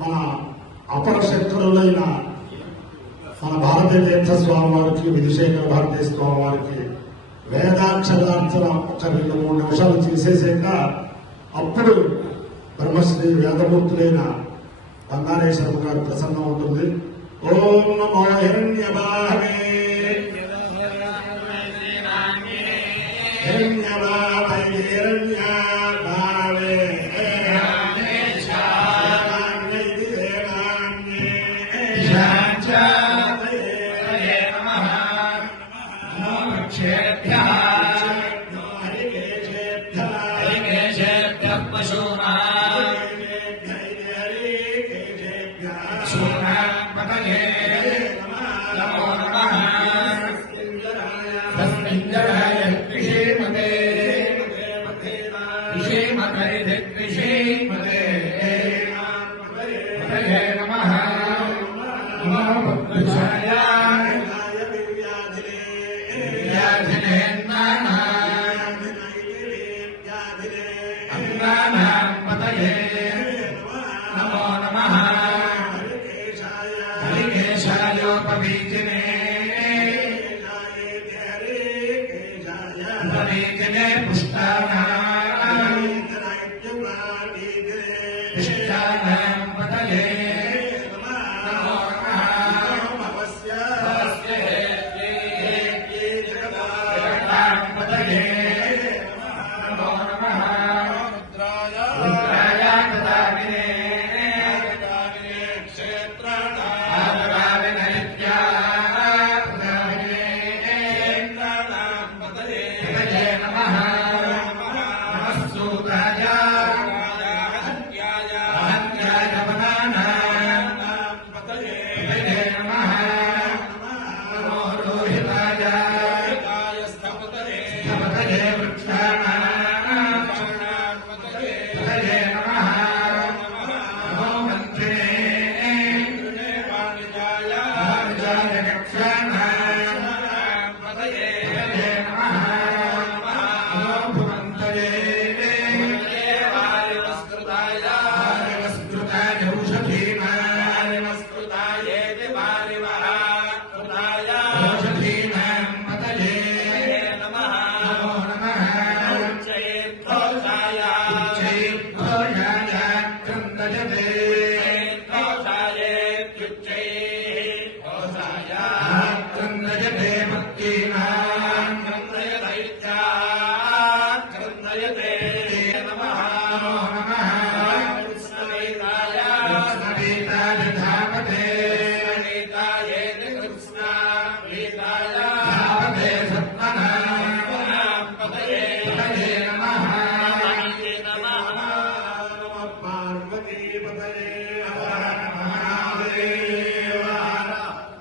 మన అపర శక్తులైన మన భారతీయ తీర్థ స్వామి వారికి, విధుశేఖర భారతీయ స్వామి వారికి వేదాక్షరార్చన ఒక 2-3 నిమిషాలు చేసేసాక అప్పుడు బ్రహ్మశ్రీ వేదమూర్తులైన బంగారేశ్వర గారు ప్రసన్నం అవుతుంది. ఓం నమో హిరణ్యబాహవే హిరణ్యబాహవే హిరణ్యబాహవే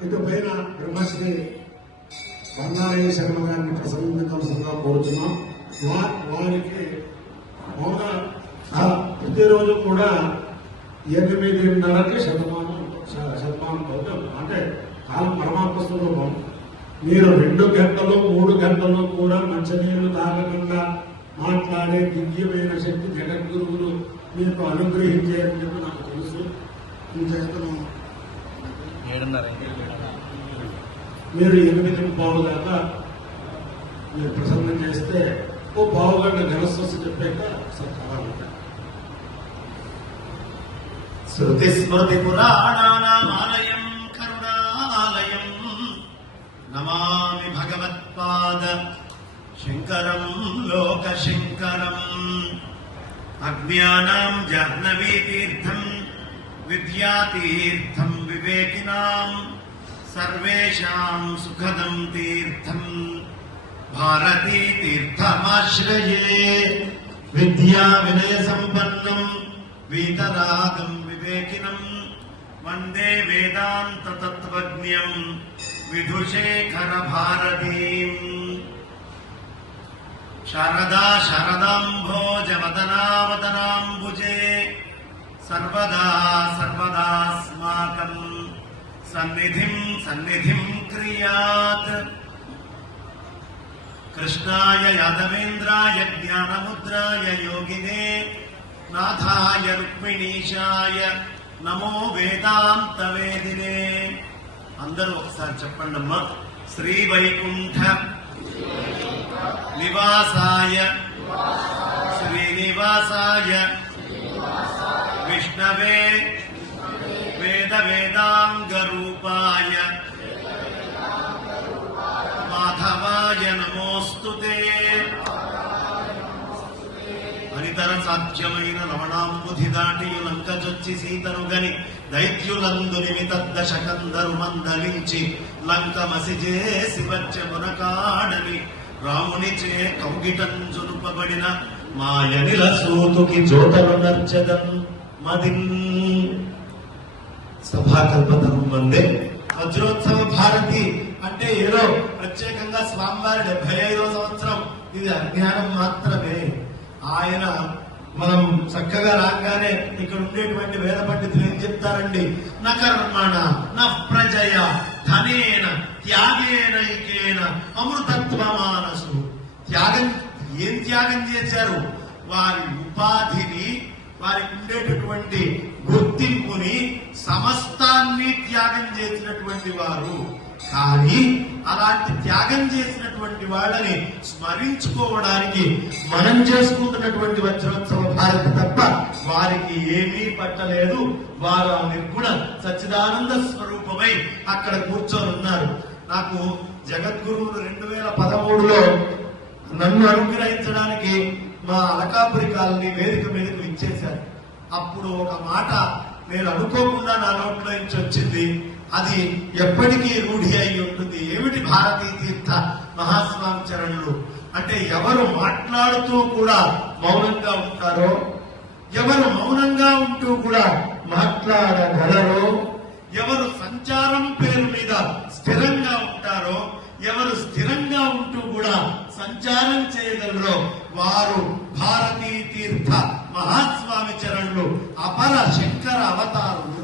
ఇటుపైన బ్రహ్మశ్రీ బంగారయ్య శర్మ గారిని ప్రసంగించవలసిందిగా కోరుతున్నాం. వారికి ప్రతిరోజు కూడా 8:30కి శతమానం అవుతాం. అంటే కాలం పరమాత్మ స్వరూపం. మీరు 2 గంటలు 3 గంటలు కూడా మంచినీళ్లు తాగకుండా మాట్లాడే దివ్యమైన శక్తి జగద్గురువులు మీకు అనుగ్రహించేయని చెప్పి నాకు తెలుసు. ఈ చేతను మీరు 8:15 దాకా మీరు ప్రసన్నం చేస్తే ఓ పావుగంట జనస్వస్తి చెప్పాక సత్కారాలు ఉంటాయి. శృతి స్మృతి పురాణానామాలయం కరుణాలయం నమామి భగవత్పాద శంకరం లోకశంకరం. అజ్ఞానాం జాహ్నవీ తీర్థం విద్యాతీర్థం వివేకినాం సర్వేషాం సుఖదం తీర్థం భారతీ తీర్థమాశ్రయే. విద్యా వినయ సంపన్నం వీతరాగం వివేకినం వందే వేదాంత తత్వజ్ఞం విధుశేఖర భారతీం. శారదా శారదాంభోజవదనావదనాంబుజే సర్వదా సర్వదాస్మాకం సన్నిధిం క్రియాత్. కృష్ణాయ యాదవేంద్రాయ జ్ఞానముద్రాయ యోగినే నాథాయ రుక్మిణీశాయ నమో వేదాంత వేదినే. అందరూ ఒకసారి చెప్పండి అమ్మా. శ్రీ వైకుంఠ నివాసాయ శ్రీనివాసాయ విష్ణవే వేద వేదాంగ రూపాయ మాధవాయ నమోస్తుతే. అనితర సాధ్యమైన లవణాంబుధి దాటియు లంకచొచ్చి సీతను గని దైత్యులందు నిమితద్దశకందరు మందలించి లంకమసిజే శివచ్చమునకాడని రామునిచే కౌగిటంజునుపబడిన మాయనిల సూతుకి జోతలు నర్చదం మదిన్. సభాకల్పతరం వందే వజ్రోత్సవ భారతి అంటే ఏదో ప్రత్యేకంగా స్వామివారి 75వ సంవత్సరం. ఇది అజ్ఞానం మాత్రమే. ఆయన మనం చక్కగా రాగానే ఇక్కడ ఉండేటువంటి వేద పండితులు ఏం చెప్తారండి? న కర్మణ న ప్రజయ ధనేన త్యాగేనైకేన అమృతత్వ మానసు. ఏం త్యాగం చేశారు? వారి ఉపాధిని, వారికి ఉండేటటువంటి గుర్తింపుని, సమస్తాన్ని త్యాగం చేసినటువంటి వారు. కానీ అలాంటి త్యాగం చేసినటువంటి వాళ్ళని స్మరించుకోవడానికి మనం చేసుకుంటున్నటువంటి వజ్రోత్సవ భారతి తప్ప వారికి ఏమీ పట్టలేదు. వారు ఆ నిర్గుణ సచ్చిదానంద స్వరూపమై అక్కడ కూర్చొని ఉన్నారు. నాకు జగద్గురువులు 2013లో నన్ను అనుగ్రహించడానికి మా అలకాపురి కాలనీ వేదిక మీదకు ఇచ్చేశారు. అప్పుడు ఒక మాట నేను అనుకోకుండా నా నోట్లో నుంచి వచ్చింది. అది ఎప్పటికీ రూఢి అయి ఉంటుంది. ఏమిటి? భారతీ తీర్థ మహాస్వామి చరణులు అంటే ఎవరు మాట్లాడుతూ కూడా మౌనంగా ఉంటారో, ఎవరు మౌనంగా ఉంటూ కూడా మాట్లాడగలరో, ఎవరు సంచారం పేరు మీద స్థిరంగా ఉంటారో, ఎవరు స్థిరంగా ఉంటూ కూడా సంచారం చేయగలరో వారు భారతీ తీర్థ మహాస్వామి చరణులు, అపర శంకర అవతారులు.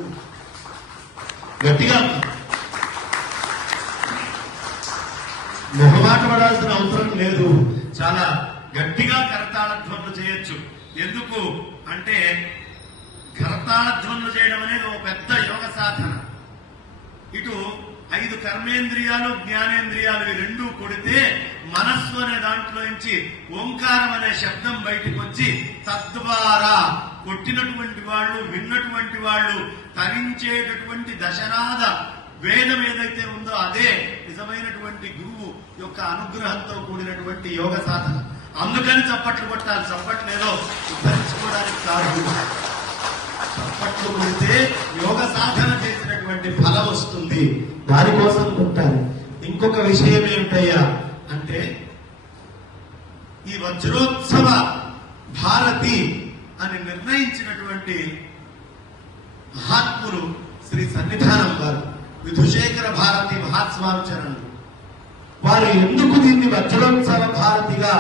గట్టిగా మొహమాట పడాల్సిన అవసరం లేదు. చాలా గట్టిగా కరతాళధ్వనులు చేయొచ్చు. ఎందుకు అంటే కరతాళధ్వనులు చేయడం అనేది ఒక పెద్ద యోగ సాధన. ఇటు 5 కర్మేంద్రియాలు, జ్ఞానేంద్రియాలు ఈ రెండూ కొడితే మనస్సు అనే దాంట్లో నుంచి ఓంకారం అనే శబ్దం బయటకు వచ్చి తద్వారా కొట్టినటువంటి వాళ్ళు, విన్నటువంటి వాళ్ళు తరించేటటువంటి దశనాద వేదం ఏదైతే ఉందో అదే నిజమైనటువంటి గురువు యొక్క అనుగ్రహంతో కూడినటువంటి యోగ సాధన. అందుకని చప్పట్లు కొట్టాలి. చప్పట్లేదో ఉద్ధరించుకోవడానికి కాదు. చప్పట్లు కొడితే యోగ సాధన చేసినటువంటి ఫలం వస్తుంది. దానికోసం కొట్టాలి. ఇంకొక విషయం ఏమిటయ్యా అంటే ఈ వజ్రోత్సవ భారతి అని నిర్ణయించినటువంటి మహాత్ములు శ్రీ సన్నిధానం వారు, విధుశేఖర భారతి మహాస్వామి చరణులు. వారు ఎందుకు దీన్ని వజ్రోత్సవ భారతిగా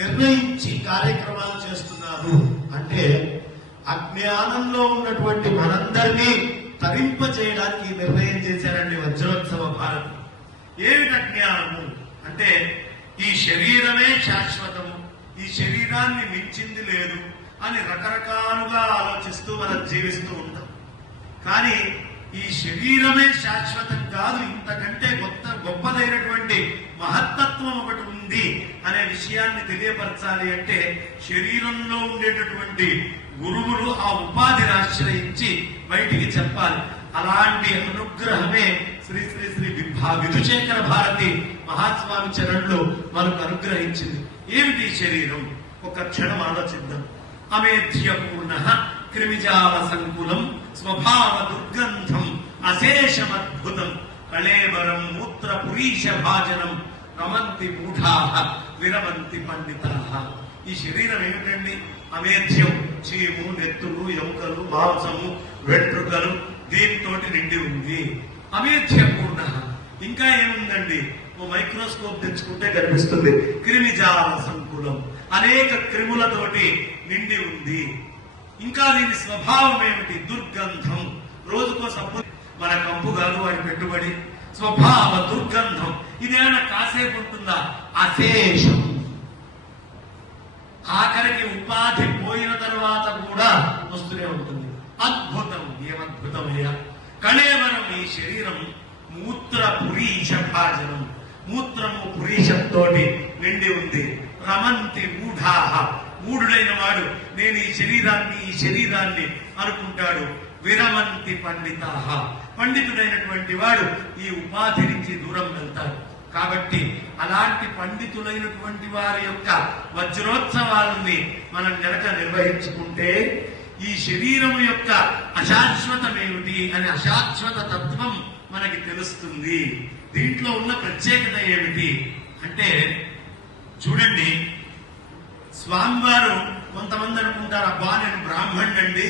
నిర్ణయించి కార్యక్రమాలు చేస్తున్నారు అంటే అజ్ఞానంలో ఉన్నటువంటి మనందరినీ తరింప చేయడానికి నిర్ణయం చేశారండి వజ్రోత్సవ భారతి. ఏమిటి అజ్ఞానము అంటే ఈ శరీరమే శాశ్వతము, ఈ శరీరాన్ని మించింది లేదు అని రకరకాలుగా ఆలోచిస్తూ మనం జీవిస్తూ ఉంటాం. కానీ ఈ శరీరమే శాశ్వతం కాదు, ఇంతకంటే గొప్పదైనటువంటి మహత్తత్వం ఒకటి ఉంది అనే విషయాన్ని తెలియపరచాలి అంటే శరీరంలో ఉండేటటువంటి గురువులు ఆ ఉపాధిని ఆశ్రయించి బయటికి చెప్పాలి. అలాంటి అనుగ్రహమే శ్రీ శ్రీ శ్రీ విధుశేఖర భారతి మహాస్వామి చరణులు మనకు అనుగ్రహించింది. ఏమిటి శరీరం? ఒక క్షణం ఆలోచిద్దాం. అమేధ్య పూర్ణ క్రిమిజాల సంకులం స్వభావ దుర్గంధం అశేషమద్భుతం కళేబరం మూత్ర పురీష భాజనం రమంతి మూఢాః విరమంతి పండితాః. ఈ శరీరం ఏమిటండి? అమేధ్యం, చీము, నెత్తులు, ఎముకలు, మాంసము, వెంట్రుకలు దీంతో నిండి ఉంది. అమేధ్య పూర్ణ. ఇంకా ఏముందండి? ఓ మైక్రోస్కోప్ తెచ్చుకుంటే కనిపిస్తుంది. క్రిమిజాల సంకులం, అనేక క్రిములతోటి నిండి ఉంది. ఇంకా దీని స్వభావం ఏమిటి? దుర్గంధం. రోజుకో సబ్బు మన కంపు కాదు వాడి పెట్టుబడి. స్వభావ దుర్గంధం. ఇదేమైనా కాసేపు ఉంటుందా? అశేషం. ఆఖరికి ఉపాధి పోయిన తర్వాత కూడా వస్తూనే ఉంటుంది. అద్భుతం. శరీరం మూత్ర పురీష భాజనం, మూత్రము పురీషంతోటి నిండి ఉంది. రమంతి మూఢాహ, మూఢుడైన వాడు నేను ఈ శరీరాన్ని అనుకుంటాడు. విరమంతి పండితాహ, పండితుడైనటువంటి వాడు ఈ ఉపాధి నుంచి దూరం వెళ్తాడు. కాబట్టి అలాంటి పండితులైనటువంటి వారి యొక్క వజ్రోత్సవాలని మనం గనక నిర్వహించుకుంటే ఈ శరీరం యొక్క అశాశ్వతమేమిటి అనే అశాశ్వత తత్వం మనకి తెలుస్తుంది. దీంట్లో ఉన్న ప్రత్యేకత ఏమిటి అంటే చూడండి, స్వామివారు కొంతమంది అనుకుంటారు, అబ్బా నేను బ్రాహ్మణుడండి,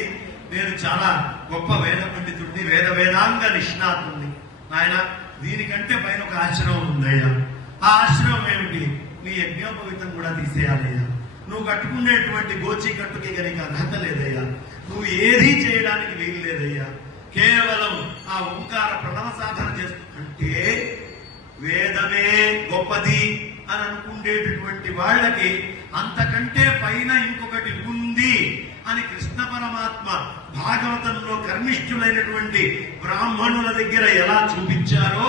నేను చాలా గొప్ప వేద పండితుడిని, వేదాంగ నిష్ణాతుడిని. ఆయన దీనికంటే పైన ఒక ఆశ్రమం ఉందయ్యా. ఆ ఆశ్రమం ఏమిటి? నీ యజ్ఞోపవితం కూడా తీసేయాలయ్యా. నువ్వు కట్టుకునేటువంటి గోచి కట్టుకి కనుక అర్హత లేదయ్యా. నువ్వు ఏదీ చేయడానికి వీలు లేదయ్యా. కేవలం ఆ ఓంకార ప్రణవ సాధన చేస్తుంటే వేదమే గొప్పది అని అనుకునేటటువంటి వాళ్ళకి అంతకంటే పైన ఇంకొకటి ఉంది అని కృష్ణ పరమాత్మ భాగవతంలో కర్మిష్ఠులైనటువంటి బ్రాహ్మణుల దగ్గర ఎలా చూపించారో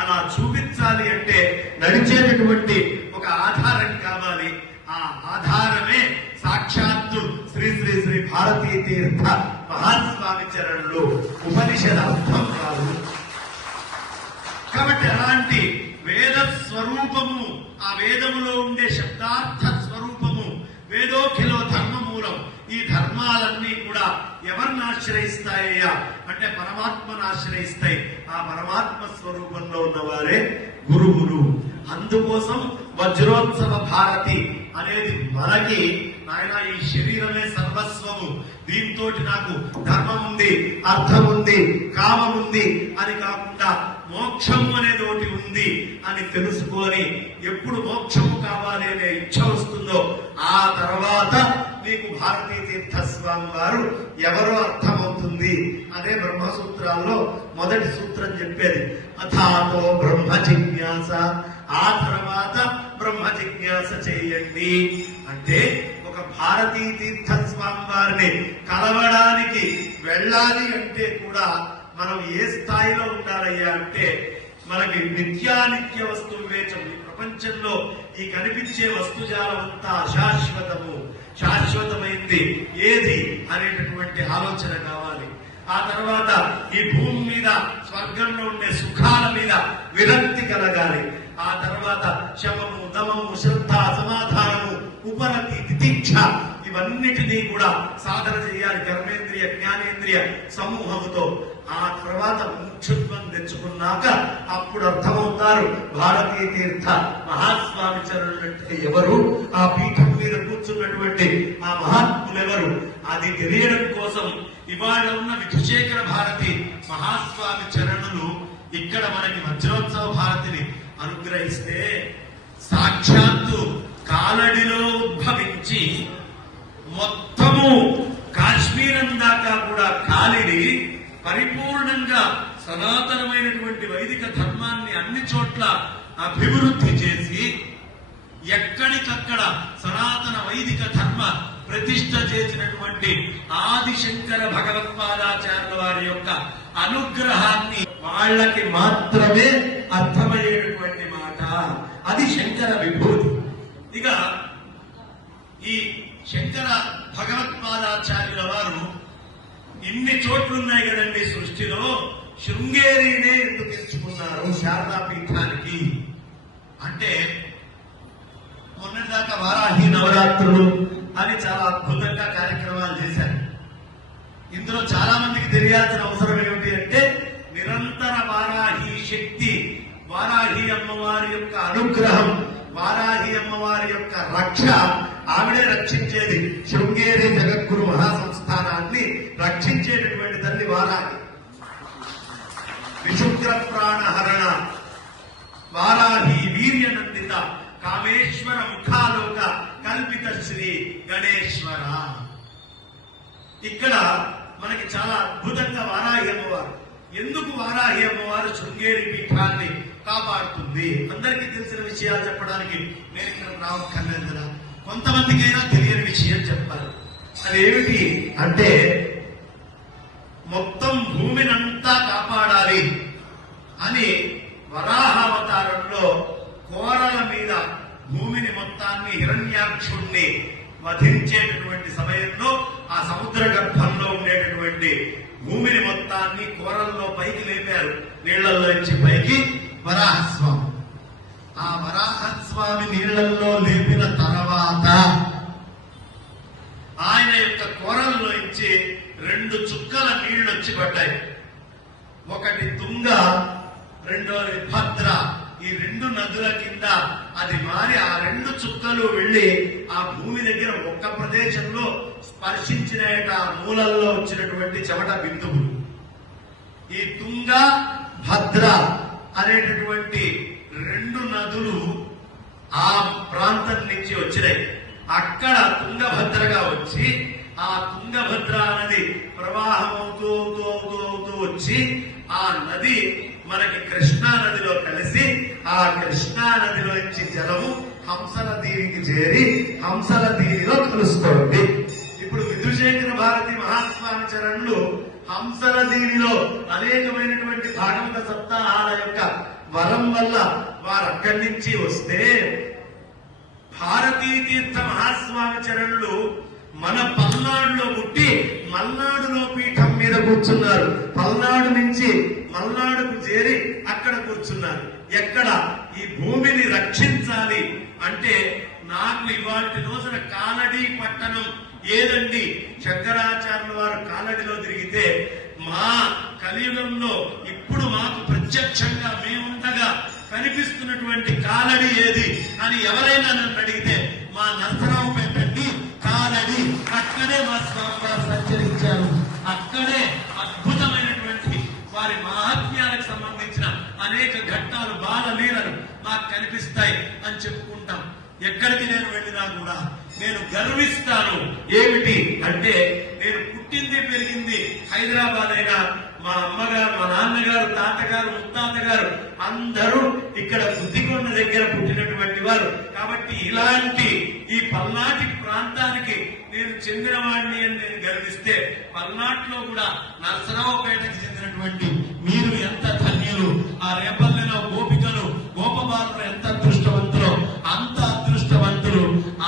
అలా చూపించాలి అంటే నడిచేటటువంటి ఒక ఆధారం కావాలి. ఆ ఆధారమే సాక్షాత్తు శ్రీ శ్రీ శ్రీ భారతీ తీర్థ మహాస్వామి చరణులు, ఉపనిషద్ అర్థం కాదు. కాబట్టి అలాంటి వేద స్వరూపము, ఆ వేదములో ఉండే శబ్దార్థ స్వరూపము, వేదోఖిలో ధర్మమూలం. ఈ ధర్మాలన్నీ కూడా ఎవరిని ఆశ్రయిస్తాయ్యా అంటే పరమాత్మను ఆశ్రయిస్తాయి. ఆ పరమాత్మ స్వరూపంలో ఉన్నవారే గురువులు. అందుకోసం వజ్రోత్సవ భారతి అనేది మనకి నాయన ఈ శరీరమే సర్వస్వము, దీంతో నాకు ధర్మం ఉంది, అర్థం ఉంది, కామం ఉంది అని కాకుండా మోక్షము అనేది ఒకటి ఉంది అని తెలుసుకొని ఎప్పుడు మోక్షము కావాలి అనే ఇచ్చ వస్తుందో ఆ తర్వాత మీకు భారతీ తీర్థ స్వామి వారు ఎవరో అర్థమవుతుంది. అదే బ్రహ్మసూత్రాల్లో మొదటి సూత్రం చెప్పేది, అథాతో బ్రహ్మ జిజ్ఞాస, ఆ తర్వాత బ్రహ్మ జిజ్ఞాస చేయండి. అంటే ఒక భారతీ తీర్థ స్వామి వారిని కలవడానికి వెళ్ళాలి అంటే కూడా మనం ఏ స్థాయిలో ఉండాలయ్యా అంటే మనకి నిత్యానిత్య వస్తువు వివేచం. ఈ ప్రపంచంలో ఈ కనిపించే వస్తుజాలం అంతా అశాశ్వతము, శాశ్వతమైంది ఏది అనేటటువంటి ఆలోచన కావాలి. ఆ తర్వాత ఈ భూమి మీద స్వర్గంలో ఉండే సుఖాల మీద విరక్తి కలగాలి. ఆ తర్వాత శమము, దమము, శ్రద్ధ, సమాధానము, ఉపరతి, తితిక్ష ఇవన్నిటినీ కూడా సాధన చేయాలి కర్మేంద్రియ జ్ఞానేంద్రియ సమూహముతో. ఆ తర్వాత ముఖ్యత్వం తెచ్చుకున్నాక అప్పుడు అర్థమవుతారు భారతీ తీర్థ మహాస్వామి చరణులంటే ఎవరు, ఆ పీఠం మీద కూర్చున్నటువంటి ఆ మహాత్ములు ఎవరు. అది తెలియడం కోసం ఇవాళ ఉన్న విధుశేఖర భారతి మహాస్వామి చరణులు ఇక్కడ మనకి వజ్రోత్సవ భారతిని అనుగ్రహిస్తే సాక్షాత్తు కాలడిలో ఉద్భవించి మొత్తము కాశ్మీరం దాకా కూడా కాలిడి పరిపూర్ణంగా సనాతనమైనటువంటి వైదిక ధర్మాన్ని అన్ని చోట్ల అభివృద్ధి చేసి ఎక్కడికక్కడ సనాతన వైదిక ధర్మ ప్రతిష్ట చేసినటువంటి ఆదిశంకర భగవత్పాదాచార్యుల వారి యొక్క అనుగ్రహాన్ని వాళ్ళకి మాత్రమే అర్థమయ్యేటటువంటి మాట. అది శంకర విభూతి. ఇక ఈ శంకర భగవత్పాదాచార్యుల వారు ఇన్ని చోట్లున్నాయి కదండి సృష్టిలో, శృంగేరినే ఎందుకు ఎంచుకున్నారు శారదా పీఠానికి అంటే మొన్నటిదాకా వారాహి నవరాత్రులు అని చాలా అద్భుతంగా కార్యక్రమాలు చేశారు. ఇందులో చాలా మందికి తెలియాల్సిన అవసరం ఏమిటి అంటే నిరంతర వారాహి శక్తి, వారాహి అమ్మవారి యొక్క అనుగ్రహం, వారాహి అమ్మవారి యొక్క రక్ష, ఆవిడే రక్షించేది. శృంగేరి జగద్గురు మహాసంస్థానాన్ని రక్షించేటటువంటి తల్లి వారాహి. విశుక్ర ప్రాణహరణ వారాహి వీర్యనందిత కామేశ్వర ముఖాలోక కల్పిత శ్రీ గణేశ్వర. ఇక్కడ మనకి చాలా అద్భుతంగా వారాహి అమ్మవారు. ఎందుకు వారాహి అమ్మవారు శృంగేరి పీఠాన్ని కాపాడుతుంది? అందరికీ తెలిసిన విషయాలు చెప్పడానికి నేను ఇక్కడ రావక్కర్లేదు కదా, కొంతమందికైనా తెలియని విషయం చెప్పాలి. అదేమిటి అంటే మొత్తం భూమినంతా కాపాడాలి సమయంలో ఆ సముద్ర గర్భంలో ఉండేటటువంటి భూమిని మొత్తాన్ని కోరల్లో పైకి లేపారు, నీళ్లలో నుంచి పైకి వరాహస్వామి. ఆ వరాహస్వామి నీళ్లలో లేపిన తర్వాత ఆయన యొక్క కోరల్లో నుంచి 2 చుక్కల నీళ్లు వచ్చి పడ్డాయి. ఒకటి తుంగ, రెండోది భద్ర. ఈ 2 నదుల కింద అది మారి ఆ 2 చుక్కలు వెళ్లి ఆ భూమి దగ్గర ఒక్క ప్రదేశంలో స్పర్శించిన మూలల్లో వచ్చినటువంటి చెమట బిందువులు. ఈ తుంగ భద్ర అనేటటువంటి 2 నదులు ఆ ప్రాంతం నుంచి వచ్చినాయి. అక్కడ తుంగభద్రగా వచ్చి ఆ తుంగభద్ర నది ప్రవాహం అవుతూ వచ్చి ఆ నది మనకి కృష్ణా నదిలో కలిసి ఆ కృష్ణా నదిలో నుంచి జలము హంసల దీవికి చేరి హంసల దీవిలో కలుస్తోంది. ఇప్పుడు విధుశేఖర భారతి మహాస్వామి చరణులు హంసల దీవిలో అనేకమైనటువంటి భాగవత సప్తాహాల యొక్క వరం వల్ల వారు అక్కడి నుంచి వస్తే, భారతీ తీర్థ మహాస్వామి చరణులు మన పల్నాడులో పుట్టి మల్నాడులో పీఠం మీద కూర్చున్నారు. పల్నాడు నుంచి మల్నాడుకు చేరి అక్కడ కూర్చున్నారు. ఎక్కడ ఈ భూమిని రక్షించాలి అంటే, నాకు ఇవాటి రోజున కాలడి పట్టణం ఏదండి? శంకరాచార్యుల వారు కాలడిలో తిరిగితే మా కలియుగంలో ఇప్పుడు మాకు ప్రత్యక్షంగా మేముండగా కనిపిస్తున్నటువంటి కాలడి ఏది అని ఎవరైనా నన్ను అడిగితే మా నరసరావుపేట కాలడి. అక్కడే మా స్వామి వారు సంచరించారు. అక్కడే అద్భుతమైనటువంటి వారి మహాత్మ్యాలకు సంబంధించిన అనేక ఘట్టాలు, బాలలీలలు నాకు కనిపిస్తాయి అని చెప్పుకుంటాం. ఎక్కడికి నేను వెళ్ళినా కూడా నేను గర్విస్తాను. ఏమిటి అంటే, నేను పుట్టింది పెరిగింది హైదరాబాద్ అయినా మా అమ్మగారు, మా నాన్నగారు, తాతగారు, ముత్తాతగారు అందరూ ఇక్కడ బుద్ధికొండ దగ్గర పుట్టినటువంటి వారు. కాబట్టి ఇలాంటి ఈ పల్నాటి ప్రాంతానికి నేను చెందిన వాడిని అని నేను గర్విస్తే, పల్నాడులో కూడా నరసరావుపేటకి చెందినటువంటి మీరు ఎంత ధన్యులు. ఆ రేపల్లెలో గోపికలు, గోపబాలులు ఎంత అదృష్టవంతులు, అంత అదృష్టవంతులు.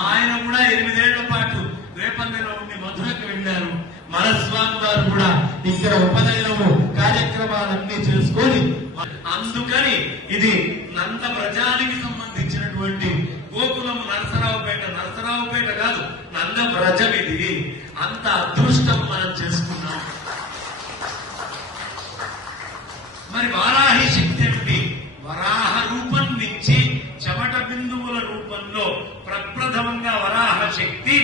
ఆయన కూడా 8 ఏళ్ల పాటు రేపల్లెలో ఉండి మధురకు వెళ్ళారు. మన స్వామి వారు కూడా ఇక్కడ ఉపనయనము కార్యక్రమాలన్నీ చేసుకొని, అందుకని ఇది నంద ప్రజానికి సంబంధించినటువంటి గోకులం నరసరావుపేట. నరసరావుపేట కాదు, నంద ప్రజం ఇది. అంత అదృష్టం మనం చేసుకున్నాం. మరి వారాహి శక్తి ఏమిటి? వరాహ రూపం నుంచి చెమట బిందువుల రూపంలో ప్రప్రథమంగా వరాహ శక్తి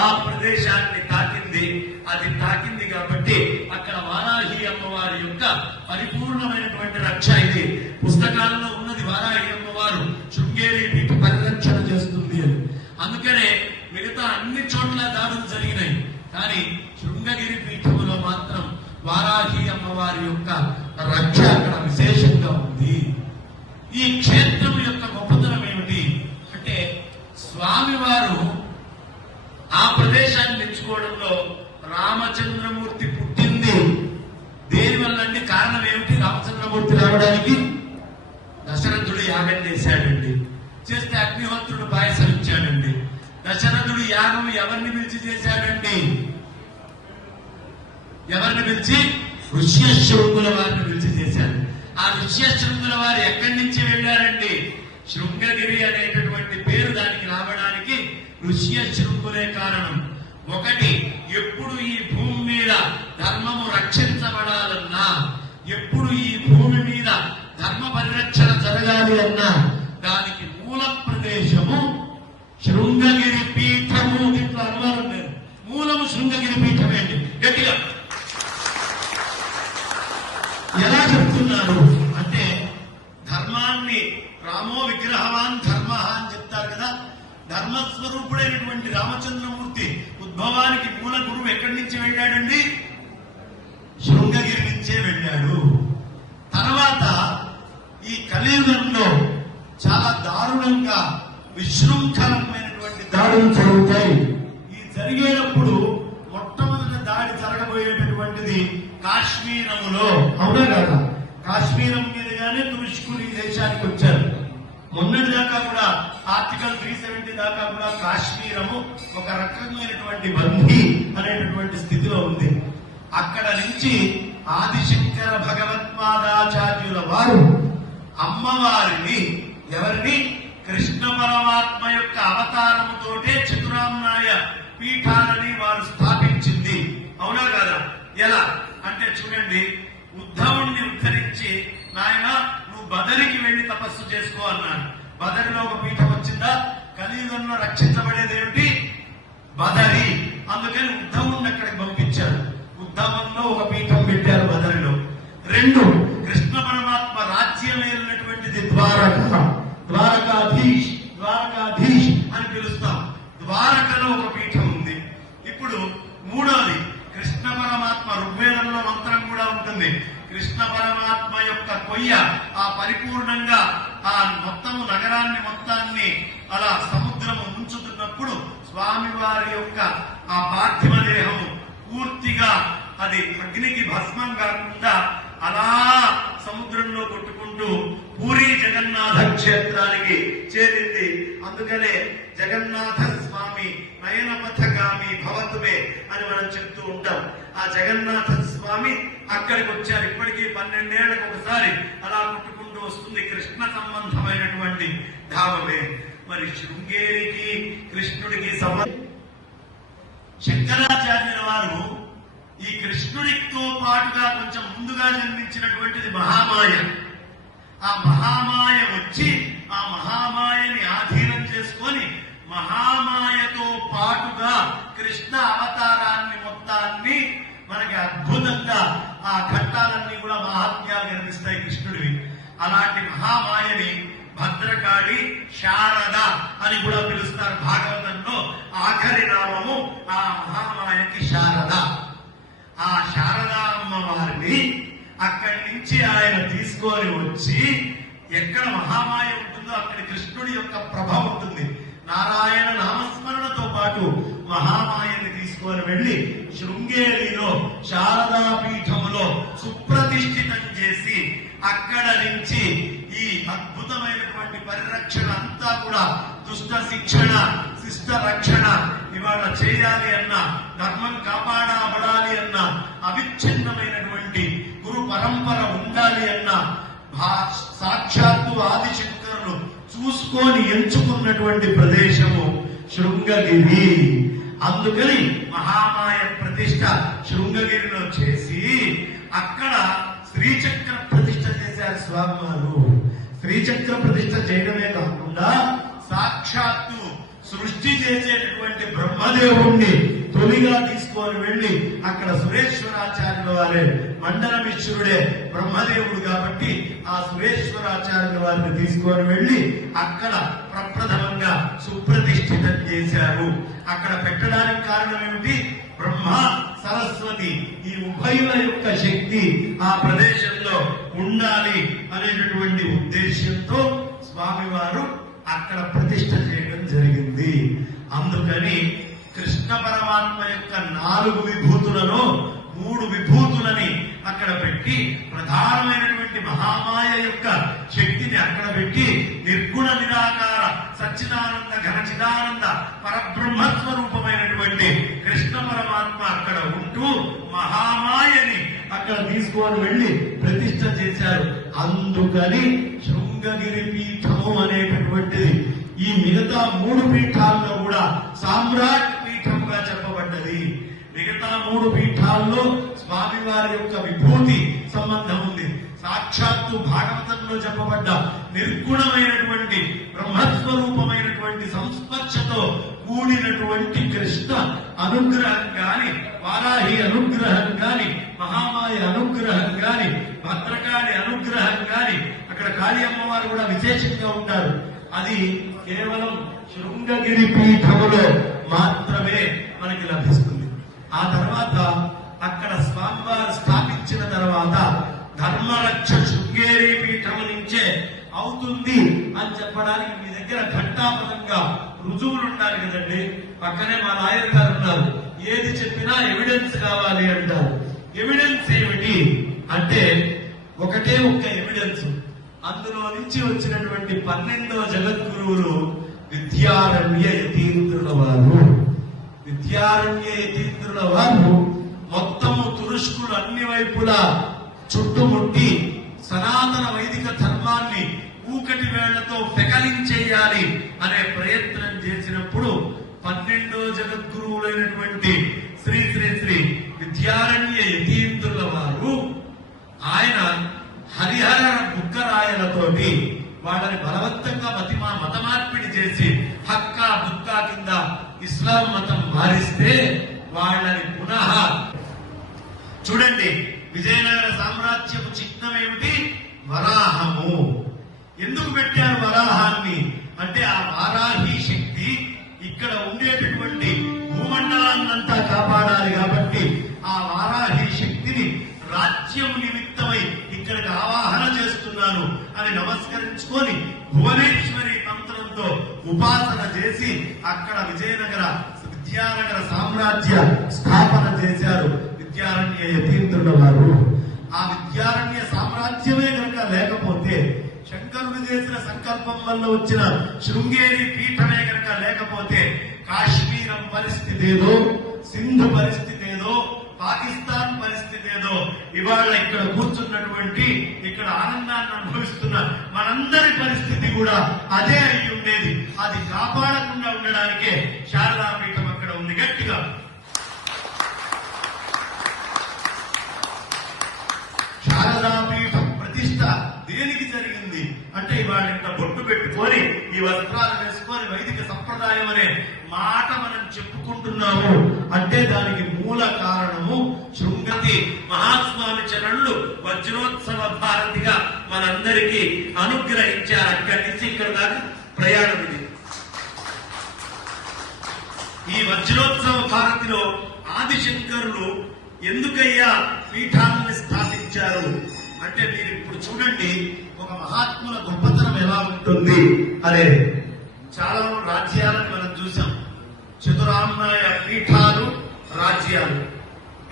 ఆ ప్రదేశాన్ని తాకింది. అది తాకింది కాబట్టి అక్కడ వారాహి అమ్మవారి యొక్క పరిపూర్ణమైనటువంటి రక్ష ఇది. పుస్తకాలలో ఉన్నది వారాహి అమ్మవారు శృంగేరి పీఠ పరిరక్షణ చేస్తుంది అని. అందుకనే మిగతా అన్ని చోట్ల దాడులు జరిగినాయి, కానీ శృంగగిరి పీఠములో మాత్రం వారాహి అమ్మవారి యొక్క రక్ష అక్కడ విశేషంగా ఉంది. ఈ క్షేత్రం యొక్క గొప్పతనం ఏమిటి అంటే, స్వామివారు ఆ ప్రదేశాన్ని ఎంచుకోవడంలో రామచంద్రమూర్తి పుట్టింది దేని వల్ల అంటే, కారణం ఏమిటి? రామచంద్రమూర్తి రావడానికి దశరథుడు యాగం చేశాడండి. చేస్తే అగ్నిహోత్రుడు పాయసం ఇచ్చాడండి. దశరథుడు యాగం ఎవరిని పిలిచి చేశాడండి? ఎవరిని పిలిచి? ఋష్యశృంగుల వారిని పిలిచి చేశారు. ఆ ఋష్యశృంగుల వారు ఎక్కడి నుంచి వెళ్ళారండి? శృంగగిరి అనేటటువంటి పేరు దానికి రావడానికి ఋష్యశృంగులే కారణం. ఒకటి, ఎప్పుడు ఈ భూమి మీద ధర్మము రక్షించబడాలన్నా, ఎప్పుడు ఈ భూమి మీద ధర్మ పరిరక్షణ జరగాలి అన్నా, దానికి మూల ప్రదేశము శృంగగిరి పీఠము. దీంట్లో అనుమానం లేదు, మూలము శృంగగిరి పీఠమే అండి. గట్టిగా ఎలా చెప్తున్నారు అంటే, ధర్మాన్ని రామో విగ్రహవాన్ ధర్మ అని చెప్తారు కదా. ధర్మస్వరూపుడైనటువంటి రామచంద్రమూర్తి ఉద్భవానికి మూల గురువు ఎక్కడి నుంచి వెళ్ళాడండి? శృంగగిరి నుంచే వెళ్ళాడు. తర్వాత ఈ కలియుగంలో చాలా దారుణంగా విశృంఖలమైనటువంటి దాడులు జరుగుతాయి. ఈ జరిగేటప్పుడు మొట్టమొదటి దాడి జరగబోయేటటువంటిది కాశ్మీరములో. అవునా కదా? కాశ్మీరం మీదుగానే తురుష్కులు ఈ దేశానికి వచ్చారు. మొన్నటి దాకా కూడా ఆర్టికల్ 370 దాకా కూడా కాశ్మీరము ఒక రకమైనటువంటి బందీ అనేటటువంటి స్థితిలో ఉంది. అక్కడ నుంచి ఆదిశంకర భగవత్పాదాచార్యుల వారు అమ్మవారిని ఎవరిని కృష్ణ పరమాత్మ యొక్క అవతారముతోటే చతురామ్నాయ పీఠాలని వారు స్థాపించింది. అవునా కదా? ఎలా అంటే చూడండి, ఉద్ధవుణ్ణి ఉద్ధరించి నాయన నువ్వు బదరికి వెళ్లి తపస్సు చేసుకో అన్నాడు. బదరిలో ఒక పీఠం వచ్చిందా? కలియుగంలో రక్షించబడేది ఏమిటి? బదరి. అందుకని ఉద్ధవుణ్ణి అక్కడికి పంపించారు. ఉద్ధవంలో ఒక పీఠం పెట్టారు బదరిలో. 2 కృష్ణ పరమాత్మ రాజ్యం ఏలినటువంటిది ద్వారకాధీష్ అని పిలుస్తాం. ద్వారకలో ఒక పీఠం ఉంది. ఇప్పుడు 3వది కృష్ణ పరమాత్మ, ఋగ్వేదంలో మంత్రం కూడా ఉంటుంది. కృష్ణ పరమాత్మ యొక్క కొయ్య ఆ పరిపూర్ణంగా ఆ మొత్తము నగరాన్ని మొత్తాన్ని అలా సముద్రము ఉంచుతున్నప్పుడు స్వామివారి యొక్క ఆ పార్థివ దేహము పూర్తిగా అది అగ్నికి భస్మం కాకుండా అలా సముద్రంలో కొట్టుకుంటూ పూరీ జగన్నాథ క్షేత్రానికి చేరింది. అందుకనే జగన్నాథ స్వామి నయనపథగామి భవతుమే అని మనం చెప్తూ ఉంటాం. ఆ జగన్నాథ స్వామి అక్కడికి వచ్చారు. ఇప్పటికీ 12 ఏళ్లకు ఒకసారి అలా కొట్టుకుంటూ వస్తుంది. కృష్ణ సంబంధమైనటువంటి ధామమే. మరి శృంగేరికి కృష్ణుడికి శంకరాచార్యుల వారు ఈ కృష్ణుడితో పాటుగా కొంచెం ముందుగా జన్మించినటువంటిది మహామాయ. ఆ మహామాయ వచ్చి ఆ మహామాయని ఆధీనం చేసుకొని మహామాయతో పాటుగా కృష్ణ అవతారాన్ని మొత్తాన్ని మనకి అద్భుతంగా ఆ ఘట్టాలన్నీ కూడా మహాత్మ్యాలు కనిపిస్తాయి కృష్ణుడివి. అలాంటి మహామాయని భద్రకాళి శారద అని కూడా పిలుస్తారు. భాగవతంలో ఆఖరి నామము ఆ మహామాయకి శారద. ఆ శారదా అమ్మవారిని అక్కడి నుంచి ఆయన తీసుకొని వచ్చి ఎక్కడ మహామాయ ఉంటుందో అక్కడ కృష్ణుడి యొక్క ప్రభ ఉంటుంది. నారాయణ నామస్మరణతో పాటు మహామాయని తీసుకొని వెళ్లి శృంగేరిలో శారదా పీఠములో సుప్రతిష్ఠితం చేసి అక్కడ నుంచి ఈ అద్భుతమైనటువంటి పరిరక్షణ అంతా కూడా దుష్ట శిక్షణ శిష్ట రక్షణ ఇవాళ చేయాలి అన్న, ధర్మం కాపాడబడాలి అన్న, అవిచ్ఛిన్నమైనటువంటి గురు పరంపర ఉండాలి అన్న సాక్షాత్తు ఆదిశంకరులు చూసుకొని ఎంచుకున్నటువంటి ప్రదేశము శృంగగిరి. అందుకని మహామాయ ప్రతిష్ట శృంగగిరిలో చేసి అక్కడ శ్రీచక్ర ప్రతిష్ట చేశారు స్వామివారు. శ్రీచక్ర ప్రతిష్ట చేయడమే కాకుండా సాక్షాత్తు సృష్టి చేసేటటువంటి బ్రహ్మదేవుణ్ణి తొలిగా తీసుకొని వెళ్లి అక్కడ సురేశ్వరాచార్యుల వారే మండలమిశ్వరుడే బ్రహ్మదేవుడు కాబట్టి ఆ సురేశ్వరాచార్యుల వారిని తీసుకొని వెళ్లి అక్కడ ప్రప్రథమంగా సుప్రతిష్ఠితం చేశారు. అక్కడ పెట్టడానికి కారణం ఏమిటి? బ్రహ్మ సరస్వతి ఈ ఉభయుల యొక్క శక్తి ఆ ప్రదేశంలో ఉండాలి అనేటటువంటి ఉద్దేశంతో స్వామివారు అక్కడ ప్రతిష్ఠ చేయడం జరిగింది. అందుకని కృష్ణ పరమాత్మ యొక్క 4 విభూతులలో 3 విభూతులని అక్కడ పెట్టి ప్రధానమైనటువంటి మహామాయ యొక్క శక్తిని అక్కడ పెట్టి నిర్గుణ నిరాకార సచ్చిదానంద ఘనచిదానంద పరబ్రహ్మస్వరూపమైనటువంటి కృష్ణ పరమాత్మ అక్కడ ఉంటూ మహామాయని అక్కడ తీసుకొని వెళ్లి ప్రతిష్ఠ చేశారు. అందుకని శృంగగిరి పీఠము అనేటటువంటిది ఈ మిగతా 3 పీఠాల్లో కూడా సామ్రాట్ పీఠముగా చెప్పబడ్డది. మిగతా 3 పీఠాల్లో స్వామివారి యొక్క విభూతి సంబంధం ఉంది. సాక్షాత్తు భాగవతంలో చెప్పబడ్డ నిర్గుణమైనటువంటి బ్రహ్మస్వరూపమైనటువంటి సంస్పర్శతో కూడినటువంటి కృష్ణ అనుగ్రహం గాని, వారాహి అనుగ్రహం గాని, మహామాయ అనుగ్రహం గాని, భద్రకాళి అనుగ్రహం గాని, అక్కడ కాళీ అమ్మవారు కూడా విశేషంగా ఉంటారు. అది కేవలం శృంగగిరి పీఠములో మాత్రమే మనకి లభిస్తుంది. ఆ తర్వాత అక్కడ స్వామివారు స్థాపించిన తర్వాత ధర్మరక్ష శృంగేరి పీఠము నుంచే అవుతుంది అని చెప్పడానికి మీ దగ్గర ఘంటాపదంగా రుజువులు ఉండాలి కదండి. పక్కనే మా లాయర్ గారు ఉన్నారు. ఏది చెప్పినా ఎవిడెన్స్ కావాలి అంటారు. ఎవిడెన్స్ ఏమిటి అంటే ఒకటే ఒక్క ఎవిడెన్స్. అందులో నుంచి వచ్చినటువంటి 12వ జగద్గురువులు విద్యారణ్య యతీంద్రుల వారు. విద్యారణ్య యతీంద్రుల వారు మొత్తము తురుష్కులు అన్ని వైపులా చుట్టుముట్టి సనాతన వైదిక ధర్మాన్ని ఊకటి వేళ్లతో పెకలించేయాలి అనే ప్రయత్నం చేసినప్పుడు 12వ జగద్గురువులైనటువంటి శ్రీ శ్రీ శ్రీ విద్యారణ్య యతీంద్రుల వారు ఆయన హరిహర బుక్కరాయలతోటి వాళ్ళని బలవంతంగా మత మార్పిడి చేసి హక్కా బుక్కా కింద ఇస్లాం మతం మారిస్తే వాళ్ళని పునః చూడండి. విజయనగర సామ్రాజ్యపు చిహ్నం ఏమిటి? వరాహము. ఎందుకు పెట్టారు వరాహాన్ని అంటే ఆ వారాహి శక్తి ఇక్కడ ఉండేటటువంటి భూమండలాన్నంతా కాపాడాలి కాబట్టి ఆ వారాహి శక్తిని రాజ్యం నిమిత్తమై ఇక్కడికి ఆవాహన చేస్తున్నాను అని నమస్కరించుకొని భువనేశ్వరి మంత్రంతో ఉపాసన చేసి అక్కడ విద్యానగర సామ్రాజ్య స్థాపన చేశారు విద్యారణ్య యతీంద్రుల వారు. ఆ విద్యారణ్య సామ్రాజ్యమే కనుక లేకపోతే, శంకరుడు చేసిన సంకల్పం వల్ల వచ్చిన శృంగేరి పీఠమే కనుక లేకపోతే, కాశ్మీరం పరిస్థితి ఏదో, సింధు పరిస్థితి ఏదో, పాకిస్తాన్ పరిస్థితి ఏదో, ఇవాళ ఇక్కడ కూర్చున్నటువంటి ఇక్కడ ఆనందాన్ని అనుభవిస్తున్న మనందరి పరిస్థితి కూడా అదే అయి ఉండేది. అది కాపాడకుండా ఉండడానికే శారదాపీఠం అక్కడ ఉంది. గట్టిగా శారదాపీఠం ప్రతిష్ట దేనికి జరిగింది అంటే ఇవాళ ఇంత బొట్టు పెట్టుకొని ఈ వస్త్రాలు వేసుకొని వైదిక సంప్రదాయం అనే మాట మనం చెప్పుకుంటున్నాము అంటే దానికి మూల కారణము శృంగతి మహాస్వామి చరణులు వజ్రోత్సవ భారతిగా మనందరికీ అనుగ్రహించారు. అక్కడి నుంచి ఇక్కడ దాకా ప్రయాణం ఇది. ఈ వజ్రోత్సవ భారతిలో ఆదిశంకరులు ఎందుకయ్యా పీఠాలను స్థాపించారు అంటే మీరు ఇప్పుడు చూడండి ఒక మహాత్ముల గొప్పతనం ఎలా ఉంటుంది అనేది. చాలా రాజ్యాలను మనం చూసాం, చతురామ్నాయ పీఠాలు రాజ్యాలు.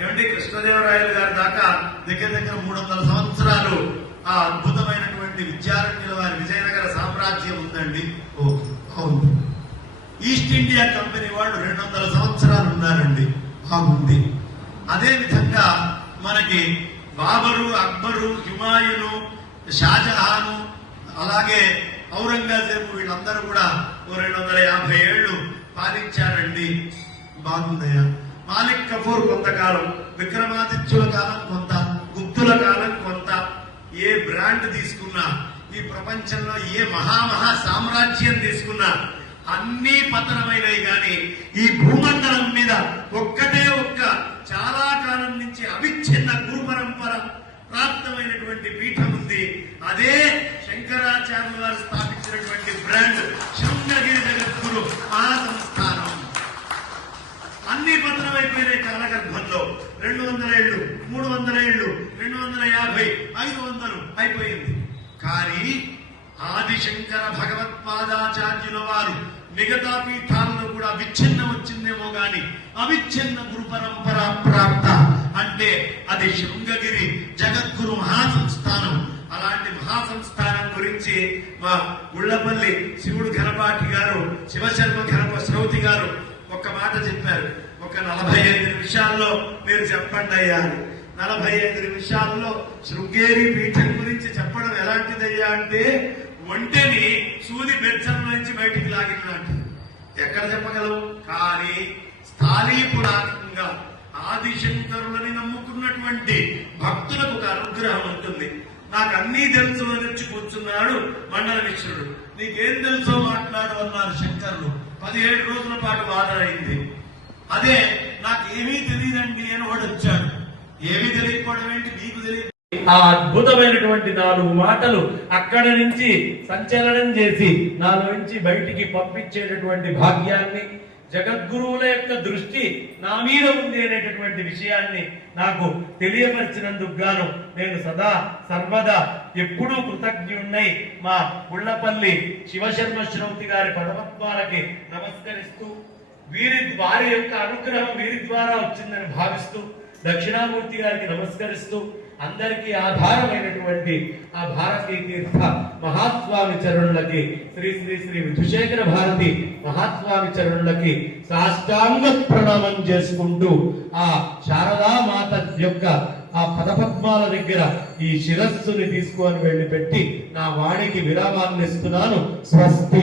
ఏమంటే కృష్ణదేవరాయలు గారి దాకా దగ్గర 300 సంవత్సరాలు ఆ అద్భుతమైనటువంటి విద్యారణ్యుల వారి విజయనగర సామ్రాజ్యం ఉందండి. అవును. ఈస్ట్ ఇండియా కంపెనీ వాళ్ళు 200 సంవత్సరాలు ఉన్నారండి. బాగుంది. అదే విధంగా మనకి బాబరు, అక్బరు, హుమాయూను, షాజహాను, అలాగే ఔరంగజేబు వీళ్ళందరూ కూడా 250 ఏళ్లు పాలించారండి. బాగుందయ్యా. మాలిక్ కఫూర్ కొంతకాలం, విక్రమాదిత్యుల కాలం కొంత, గుప్తుల కాలం కొంత. ఏ బ్రాండ్ తీసుకున్నా, ఈ ప్రపంచంలో ఏ మహా సామ్రాజ్యం తీసుకున్నా అన్ని పతనమైనవి. కానీ ఈ భూమండలం మీద ఒక్కటే ఒక్క చాలా కాలం నుంచి అవిచ్ఛిన్న గురు పరంపర ప్రాప్తమైనటువంటి పీఠం ఉంది. అదే శంకరాచార్యుల వారు స్థాపించినటువంటి బ్రాండ్ శృంగగిరి జగద్గురు మహాసంస్థానం. అన్ని పతనమైపోయిన కాలగర్భంలో 200 ఏళ్ళు, 300 ఏళ్ళు, 250, 500 అయిపోయింది. కానీ ఆదిశంకర భగవత్పాదాచార్యుల వారు మిగతా పీఠాల్లో కూడా విచ్ఛిన్నం వచ్చిందేమో గాని అవిచ్ఛిన్న గురు పరంపర ప్రాప్త అంటే అది శృంగగిరి జగద్గురు మహాసంస్థానం. అలాంటి మహాసంస్థానం గురించి మా గుళ్ళపల్లి శివుడు ఘనపాటి గారు, శివశర్మ శ్రౌతి గారు ఒక్క మాట చెప్పారు. ఒక 45 నిమిషాల్లో మీరు చెప్పండి అయ్యా అని. 45 నిమిషాల్లో శృంగేరి పీఠం గురించి చెప్పడం ఎలాంటిదయ్యా అంటే ఒంటెని సూది బెచ్చం నుంచి బయటికి లాగినట్టు. ఎక్కడ చెప్పగలం? కానీ స్థాళీపురాత్మకంగా ఆదిశంకరులని నమ్ముకున్నటువంటి భక్తులకు ఒక అనుగ్రహం ఉంటుంది. నాకు అన్నీ తెలుసు అని వచ్చి కూర్చున్నాడు మండల మిశ్రుడు. నీకేం తెలుసో మాట్లాడు అన్నారు శంకరులు. 17 రోజుల పాటు వాదన అయింది. అదే నాకు ఏమీ తెలియదండి అని వాడు వచ్చాడు. ఏమీ తెలియకపోవడం ఏంటి, నీకు తెలియదు. ఆ అద్భుతమైనటువంటి 4 మాటలు అక్కడ నుంచి సంచలనం చేసి నాలో నుంచి బయటికి పంపించేటటువంటి భాగ్యాన్ని, జగద్గురువుల యొక్క దృష్టి నా మీద ఉంది అనేటటువంటి విషయాన్ని నాకు తెలియపరిచినందుకు గాను నేను సదా సర్వదా ఎప్పుడూ కృతజ్ఞున్నై మా గుళ్ళపల్లి శివశర్మ శ్రౌతి గారి పదవత్వాలకి నమస్కరిస్తూ వారి యొక్క అనుగ్రహం వీరి ద్వారా వచ్చిందని భావిస్తూ దక్షిణామూర్తి గారికి నమస్కరిస్తూ అందరికీ ఆధారమైనటువంటి ఆ భారతీ తీర్థ మహాస్వామి చరణులకి శ్రీ శ్రీ శ్రీ విధుశేఖర భారతి మహాస్వామి చరణులకి సాష్టాంగ ప్రణామం చేసుకుంటూ ఆ శారదామాత యొక్క ఆ పదపద్మాల దగ్గర ఈ శిరస్సుని తీసుకొని వెళ్ళి పెట్టి నా వాణికి విరామాన్ని ఇస్తున్నాను. స్వస్తి.